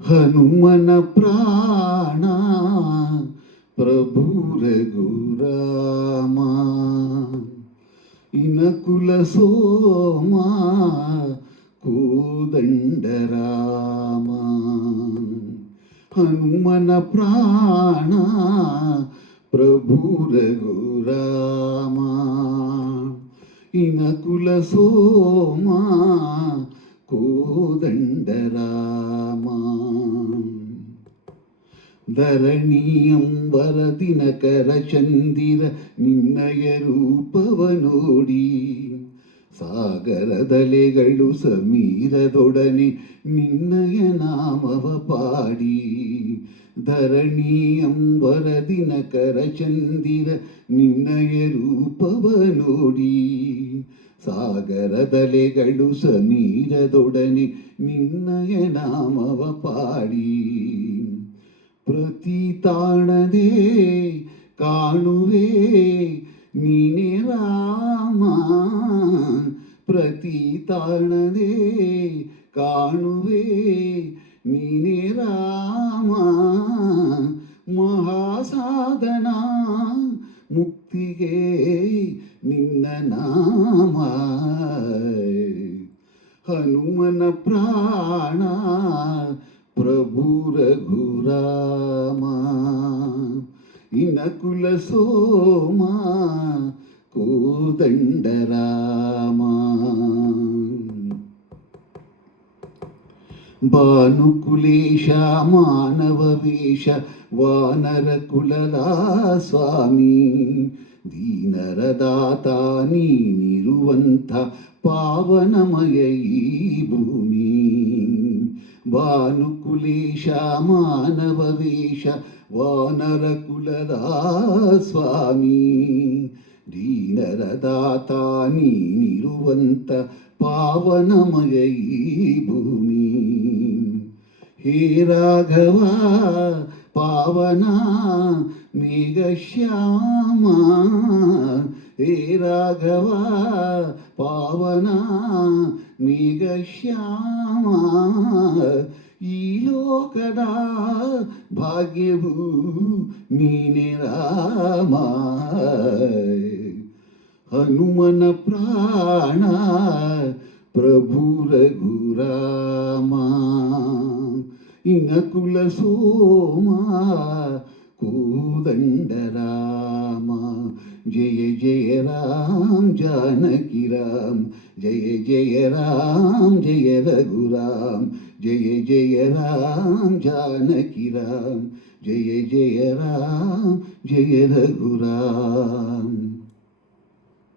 ಹನುಮನ ಪ್ರಾಣ ಪ್ರಭು ರಘುರಾಮ ಇನಕುಲ ಸೋಮ ಕೋದಂಡರಾಮ. ಹನುಮನ ಪ್ರಾಣ ಪ್ರಭು ರಘುರಾಮ ಇನಕುಲ ಸೋಮ ಕೋದಂಡರಾಮ. ಧರಣಿಯಂಬರ ದಿನಕರ ಚಂದಿರ ನಿನ್ನಯ ರೂಪವ ನೋಡಿ, ಸಾಗರದಲೆಗಳು ಸಮೀರದೊಡನೆ ನಿನ್ನಯ ನಾಮವ ಪಾಡಿ. ಧರಣಿಯಂಬರ ದಿನಕರ ಚಂದಿರ ನಿನ್ನಯ ರೂಪವ ನೋಡಿ, ಸಾಗರದಲೆಗಳು ಸಮೀರದೊಡನೆ ನಿನ್ನಯ ನಾಮವ ಪಾಡಿ. ಪ್ರತಿ ತಾಣದೆ ಕಾಣುವೆ ನೀನೇ ರಾಮ, ಪ್ರತಿ ತಾಣದೆ ಕಾಣುವೆ ನೀನೇ ರಾಮ. ಮಹಾಸಾಧನ ಮುಕ್ತಿಗೆ ನಿನ್ನ ನಾಮ. ಹನುಮನ ಪ್ರಾಣ ಪ್ರಭು ರಘುರಾಮ ಇನಕುಲ ಸೋಮ ಕೋದಂಡರಾಮ. ಭಾನುಕುಲೇಶ ಮಾನವ ವೇಷ ವಾನರ ಕುಲದ ಸ್ವಾಮಿ, ದೀನರ ದಾತ ನೀನಿರುವಂಥ ಪಾವನಮಯ ಈ ಭೂಮಿ. ಭಾನುಕುಲೇಶ ಮಾನವ ವೇಷ ವಾನರ ಕುಲದ ಸ್ವಾಮಿ, ದೀನರ ದಾತ ನೀನಿರುವಂಥ ಪಾವನಮಯ ಈ ಭೂಮಿ. ಹೇ ರಾಘವ ಪಾವನ ಮೇಘಶ್ಯಾಮ, ಹೇ ರಾಘವ ಪಾವನ ಮೇಘಶ್ಯಾಮ. ಈ ಲೋಕದ ಭಾಗ್ಯವು ನೀನೆ ರಾಮ. ಹನುಮನ ಪ್ರಾಣ ಪ್ರಭು ರಘುರಾಮ ಇನಕುಲ ಸೋಮ ಕೋದಂಡರಾಮ. ಜಯ ಜಯ ರಾಮ ಜಾನಕಿ ರಾಮ, ಜಯ ಜಯ ರಾಮ ಜಯ ರಘುರಾಮ. ಜಯ ಜಯ ರಾಮ ಜಾನಕಿ ರಾಮ, ಜಯ ಜಯ ರಾಮ ಜಯ ರಘುರಾಮ.